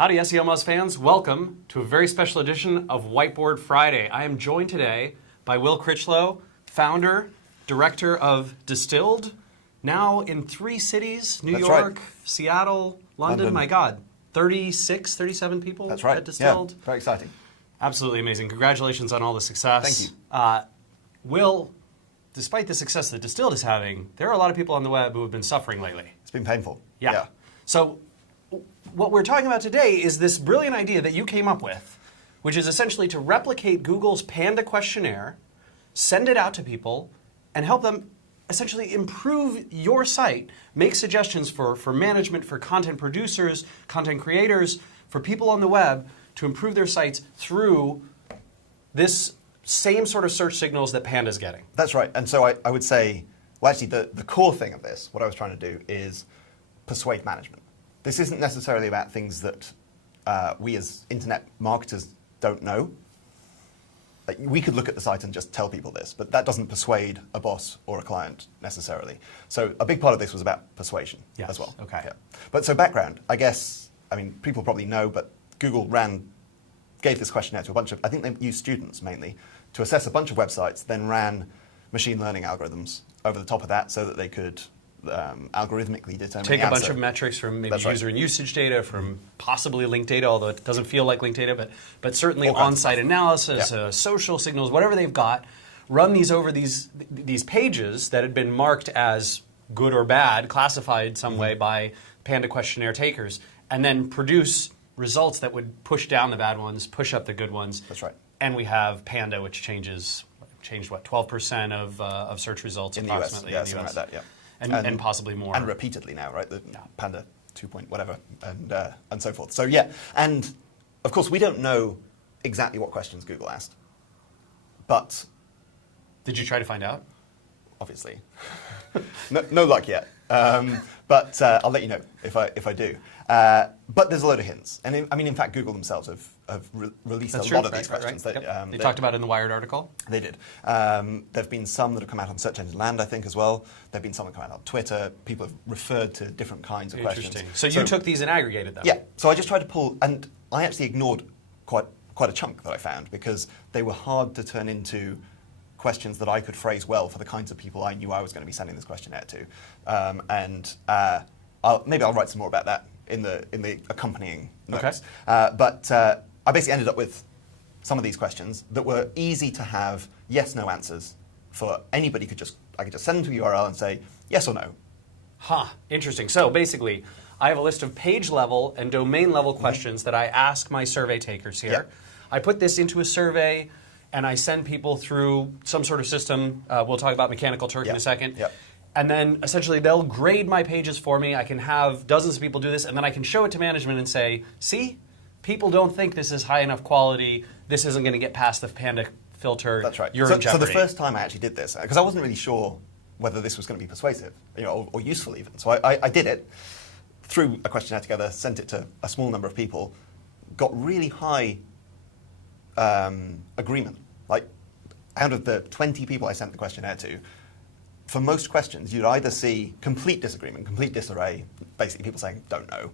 Howdy SEO Muzz fans, welcome to a very special edition of Whiteboard Friday. I am joined today by Will Critchlow, founder, director of Distilled, now in 3 cities, New York, right. Seattle, London, my God, 36, 37 people That's right. at Distilled. Yeah, very exciting. Absolutely amazing. Congratulations on all the success. Thank you. Will, despite the success that Distilled is having, there are a lot of people on the web who have been suffering lately. It's been painful. Yeah. So what we're talking about today is this brilliant idea that you came up with, which is essentially to replicate Google's Panda Questionnaire, send it out to people, and help them essentially improve your site, make suggestions for management, for content producers, content creators, for people on the web to improve their sites through this same sort of search signals that Panda's getting. That's right. And so I would say, well, actually, the core thing of this, what I was trying to do, is persuade management. This isn't necessarily about things that we as internet marketers don't know. Like, we could look at the site and just tell people this, but that doesn't persuade a boss or a client necessarily. So a big part of this was about persuasion as well. Okay. Yeah. But so background, I guess, I mean, people probably know, but Google gave this questionnaire to a bunch of, I think they used students mainly, to assess a bunch of websites, then ran machine learning algorithms over the top of that so that they could algorithmically determine Take the a bunch answer. of metrics from maybe That's right. user and usage data, from possibly linked data, although it doesn't feel like linked data, but certainly All kinds of on-site stuff. analysis, Yeah. Social signals, whatever they've got, run these over these pages that had been marked as good or bad, classified some way by Panda Questionnaire takers, and then produce results that would push down the bad ones, push up the good ones. That's right. And we have Panda, which changed what, 12% of search results In the US, approximately yeah, in the something US. like that, yeah. And possibly more. And repeatedly now, right? The Panda 2 point whatever, and so forth. So yeah, and of course we don't know exactly what questions Google asked, but Did you try to find out? obviously, no luck yet. But I'll let you know if I do. But there's a load of hints, and in fact, Google themselves have released That's a true. lot of these questions. Right. That, Yep. They talked about it in the Wired article. They did. There have been some that have come out on Search Engine Land, I think, as well. There have been some that come out on Twitter. People have referred to different kinds of questions. Interesting. So you took these and aggregated them. Yeah. So I just tried to pull, and I actually ignored quite a chunk that I found because they were hard to turn into questions that I could phrase well for the kinds of people I knew I was going to be sending this questionnaire to. Maybe I'll write some more about that in the accompanying notes. Okay. But I basically ended up with some of these questions that were easy to have yes/no answers for anybody. I could just send them to a URL and say yes or no. Interesting. So basically, I have a list of page level and domain level questions that I ask my survey takers here. Yep. I put this into a survey and I send people through some sort of system. We'll talk about Mechanical Turk in a second. Yep. And then essentially they'll grade my pages for me. I can have dozens of people do this, and then I can show it to management and say, see, people don't think this is high enough quality. This isn't going to get past the Panda filter. That's right. You're in jeopardy. So the first time I actually did this, because I wasn't really sure whether this was going to be persuasive, or useful even. So I did it, threw a questionnaire together, sent it to a small number of people, got really high agreement. Like, out of the 20 people I sent the questionnaire to, for most questions, you'd either see complete disagreement, complete disarray, basically people saying don't know,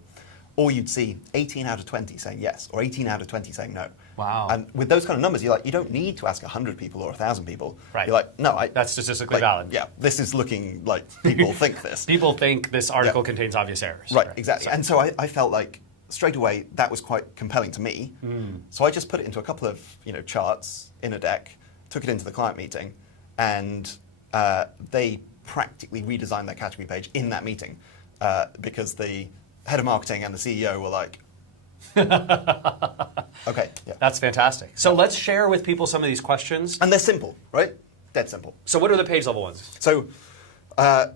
or you'd see 18 out of 20 saying yes, or 18 out of 20 saying no. Wow. And with those kind of numbers, you don't need to ask 100 people or 1,000 people. Right. You're like, no, That's statistically valid. Yeah, this is looking like people think this. People think this article contains obvious errors. Right, exactly. So. And so I felt like straight away that was quite compelling to me. So I just put it into a couple of charts in a deck, took it into the client meeting, and they practically redesigned their category page in that meeting because the head of marketing and the CEO were like, okay. Yeah. That's fantastic. So let's share with people some of these questions. And they're simple, right? Dead simple. So what are the page level ones? So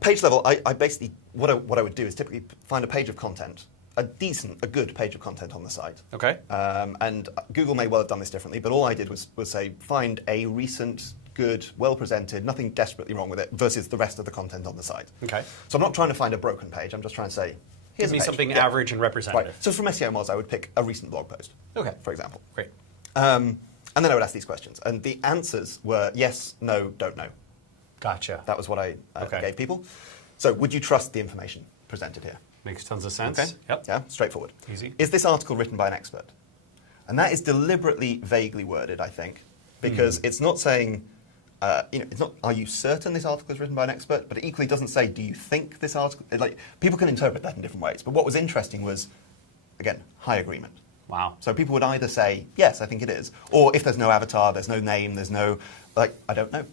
page level, I basically, what I would do is typically find a page of content, a good page of content on the site. Okay. And Google may well have done this differently, but all I did was say, find a recent, good, well-presented, nothing desperately wrong with it, versus the rest of the content on the site. Okay. So I'm not trying to find a broken page, I'm just trying to say, here's Give me a page. something average and representative. Right. So from SEO Moz, I would pick a recent blog post, Okay. for example. Great. And then I would ask these questions. And the answers were yes, no, don't know. Gotcha. That was what I gave people. So would you trust the information presented here? Makes tons of sense. Okay. Yep. Yeah, straightforward. Easy. Is this article written by an expert? And that is deliberately vaguely worded, I think, because it's not saying, it's not, are you certain this article is written by an expert? But it equally doesn't say, do you think this article, like, people can interpret that in different ways. But what was interesting was, again, high agreement. Wow. So people would either say, yes, I think it is, or if there's no avatar, there's no name, there's no, like, I don't know.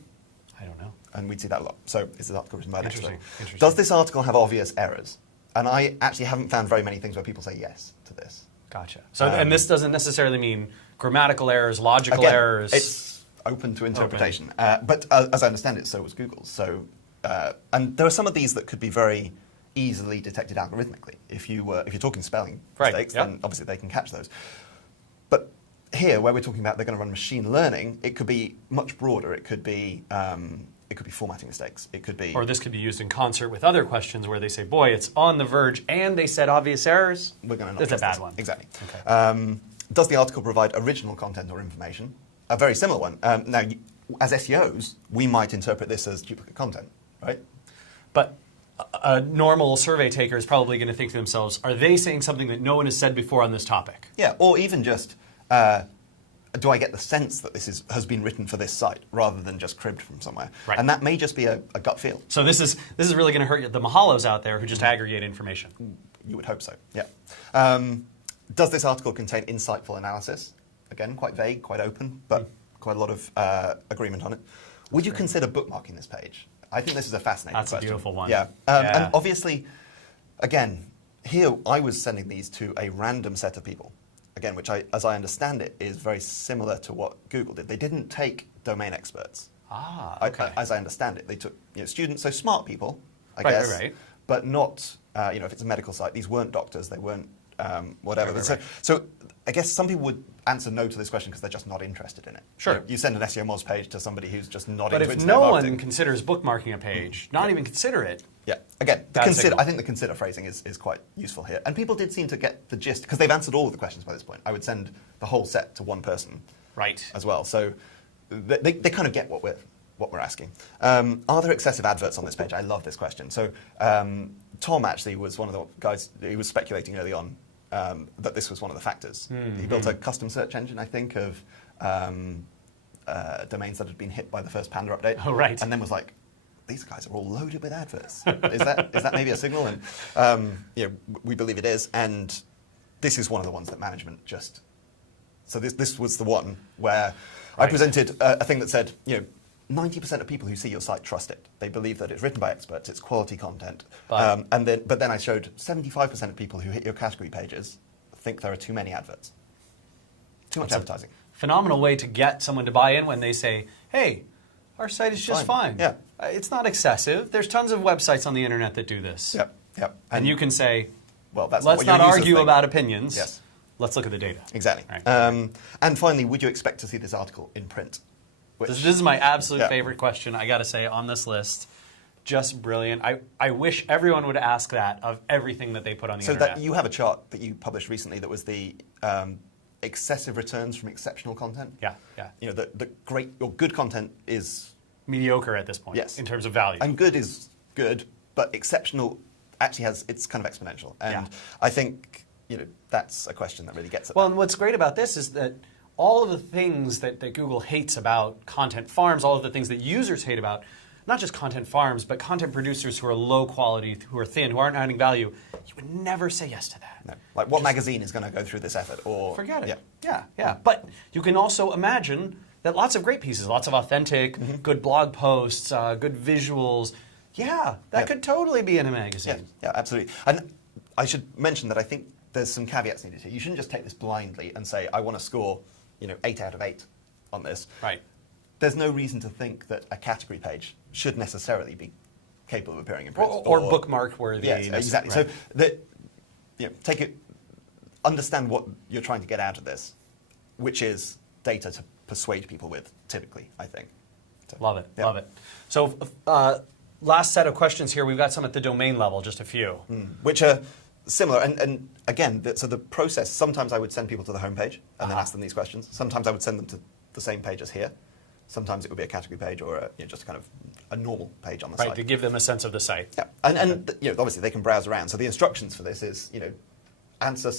I don't know. And we'd see that a lot. So is this article written by an expert? Interesting. Does this article have obvious errors? And I actually haven't found very many things where people say yes to this. Gotcha. So, and this doesn't necessarily mean grammatical errors, logical Again, errors. It's open to interpretation. But as I understand it, so was Google's. So, and there are some of these that could be very easily detected algorithmically. If you're talking spelling mistakes, then obviously they can catch those. But here, where we're talking about they're going to run machine learning, it could be much broader. It could be formatting mistakes. It could be, or this could be used in concert with other questions where they say, "Boy, it's on the verge," and they said obvious errors. We're going to not. That's a bad this. one. Exactly. Okay. Does the article provide original content or information? A very similar one. Now, as SEOs, we might interpret this as duplicate content, right? But a normal survey taker is probably going to think to themselves, are they saying something that no one has said before on this topic? Yeah, or even just, do I get the sense that this has been written for this site rather than just cribbed from somewhere? Right. And that may just be a gut feel. So this is really going to hurt the Mahalos out there who just aggregate information. You would hope so, yeah. Does this article contain insightful analysis? Again, quite vague, quite open, but quite a lot of agreement on it. Would you consider bookmarking this page? I think this is a fascinating question. That's a beautiful one. Yeah. And obviously, again, here I was sending these to a random set of people. Again, which, as I understand it, is very similar to what Google did. They didn't take domain experts. Ah, okay. As I understand it, they took students, so smart people, I guess, right. but not, if it's a medical site, these weren't doctors, they weren't whatever. Right. So I guess some people would answer no to this question because they're just not interested in it. Sure. You send an SEO Moz page to somebody who's just not But into if internet no marketing. one considers bookmarking a page, not even consider it, Yeah, again, Bad signal. I think the consider phrasing is quite useful here. And people did seem to get the gist, because they've answered all of the questions by this point. I would send the whole set to one person right? as well. So they kind of get what we're asking. Are there excessive adverts on this page? I love this question. So Tom actually was one of the guys, he was speculating early on that this was one of the factors. He built a custom search engine, I think, of domains that had been hit by the first Panda update. Oh, right. And then was like, these guys are all loaded with adverts. Is that maybe a signal? And we believe it is. And this is one of the ones that management just. So this was the one where I presented a thing that said, 90% of people who see your site trust it. They believe that it's written by experts, it's quality content. But then I showed 75% of people who hit your category pages think there are too many adverts. Too much advertising. Phenomenal way to get someone to buy in when they say, hey, our site is just fine. Yeah. It's not excessive. There's tons of websites on the internet that do this. Yep. And you can say, well, that's let's what your not users argue think. about opinions. Yes. Let's look at the data. Exactly. Right. And finally, would you expect to see this article in print? This is my absolute favorite question, I got to say, on this list. Just brilliant. I wish everyone would ask that of everything that they put on the internet. So that you have a chart that you published recently that was the excessive returns from exceptional content. Yeah. The great or good content is Mediocre at this point, yes, in terms of value. and good is good, but exceptional actually it's kind of exponential. And I think that's a question that really gets at Well, that. and what's great about this is that all of the things that Google hates about content farms, all of the things that users hate about, not just content farms, but content producers who are low quality, who are thin, who aren't adding value, you would never say yes to that. No. Like what magazine is going to go through this effort? Or Forget it. Yeah. But you can also imagine that lots of great pieces, lots of authentic, good blog posts, good visuals, that could totally be in a magazine. Yeah, absolutely. And I should mention that I think there's some caveats needed here. You shouldn't just take this blindly and say, I want to score 8 out of 8 on this. Right. There's no reason to think that a category page should necessarily be capable of appearing in print. Or bookmark worthy. Yes, exactly. Right. So take it, understand what you're trying to get out of this, which is data to persuade people with, typically, I think. So, Love it. So last set of questions here. We've got some at the domain level, just a few. Which are similar. And again, so the process, sometimes I would send people to the homepage and then ask them these questions. Sometimes I would send them to the same page as here. Sometimes it would be a category page or just kind of a normal page on the Right, site. to give them a sense of the site. Yeah, and obviously they can browse around. So the instructions for this is answer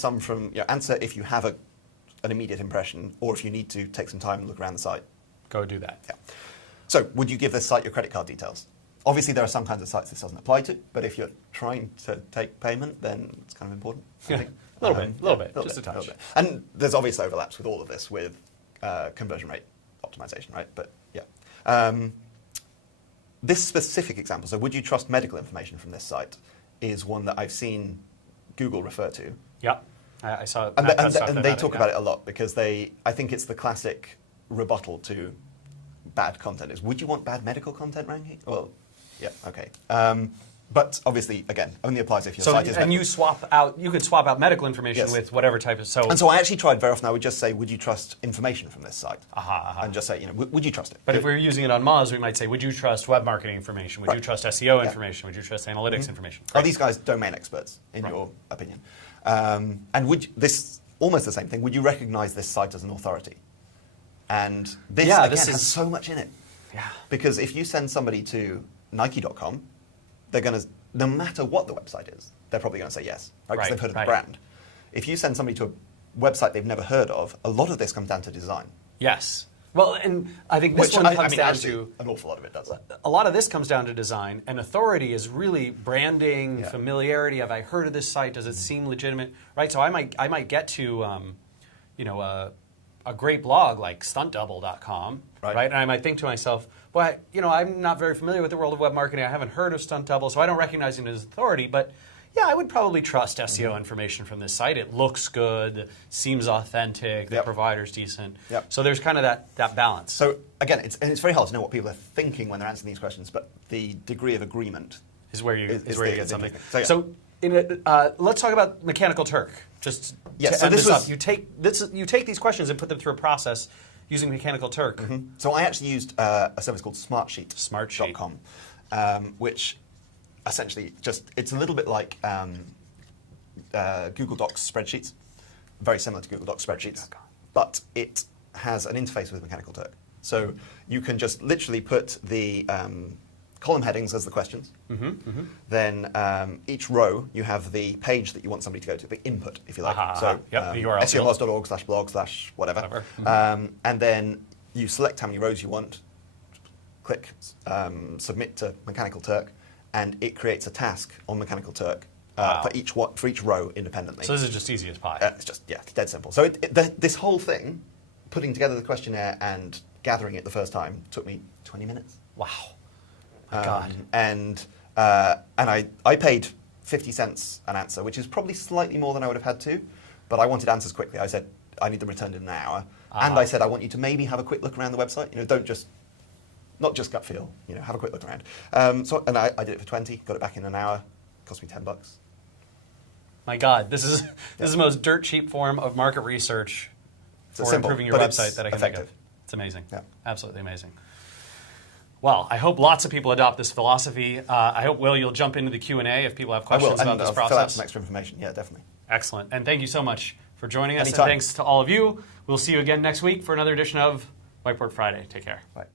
answer if you have an immediate impression, or if you need to take some time and look around the site. Go do that. Yeah. So would you give this site your credit card details? Obviously there are some kinds of sites this doesn't apply to, but if you're trying to take payment, then it's kind of important. I think. A little bit, just a touch. And there's obvious overlaps with all of this with conversion rate optimization, right? But yeah. This specific example, so would you trust medical information from this site, is one that I've seen Google refer to. Yeah, I saw. And they talk about it a lot because I think it's the classic rebuttal to bad content is, would you want bad medical content ranking? Well, yeah, okay. But obviously, again, only applies if your site is medical. And you could swap out medical information with whatever type of, And so I actually tried very often, I would just say, would you trust information from this site? And just say, would you trust it? But if we were using it on Moz, we might say, would you trust web marketing information? Would you trust SEO information? Would you trust analytics information? Are these guys domain experts, in your opinion? And this, almost the same thing, would you recognize this site as an authority? And this, again, has so much in it. Yeah. Because if you send somebody to Nike.com, they're going to, no matter what the website is, they're probably going to say yes, right? Because they've heard of the brand. If you send somebody to a website they've never heard of, a lot of this comes down to design. Yes. Well, and I think this one comes down to... An awful lot of it does. A lot of this comes down to design, and authority is really branding, familiarity. Have I heard of this site? Does it seem legitimate? Right? So I might get to, a great blog like stuntdouble.com, right? And I might think to myself, well, I'm not very familiar with the world of web marketing. I haven't heard of Stunt Double, so I don't recognize it as authority. But yeah, I would probably trust SEO information from this site. It looks good, seems authentic, the provider's decent. So there's kind of that balance. So again, it's very hard to know what people are thinking when they're answering these questions, but the degree of agreement is where you get something. So let's talk about Mechanical Turk. Just to end this up, you take these questions and put them through a process using Mechanical Turk. So I actually used a service called Smartsheet.com, which essentially it's a little bit like Google Docs spreadsheets, very similar to Google Docs spreadsheets, but it has an interface with Mechanical Turk. So you can just literally put the column headings as the questions. Then each row, you have the page that you want somebody to go to, the input, if you like. So SEOmoz.org/blog/whatever. And then you select how many rows you want, click submit to Mechanical Turk, and it creates a task on Mechanical Turk for each row independently. So this is just easy as pie. It's just, dead simple. So this whole thing, putting together the questionnaire and gathering it the first time, took me 20 minutes. Wow. My God. And I paid 50 cents an answer, which is probably slightly more than I would have had to, but I wanted answers quickly. I said, I need them returned in an hour. And I said, I want you to maybe have a quick look around the website. Not just gut feel, have a quick look around. And I did it for 20, got it back in an hour, cost me $10. My God, this is the most dirt cheap form of market research for improving your website that I can think of. It's amazing. Yeah. Absolutely amazing. Well, I hope lots of people adopt this philosophy. I hope, Will, you'll jump into the Q&A if people have questions about this process. Fill out some extra information. Yeah, definitely. Excellent. And thank you so much for joining us. Anytime. And thanks to all of you. We'll see you again next week for another edition of Whiteboard Friday. Take care. Bye.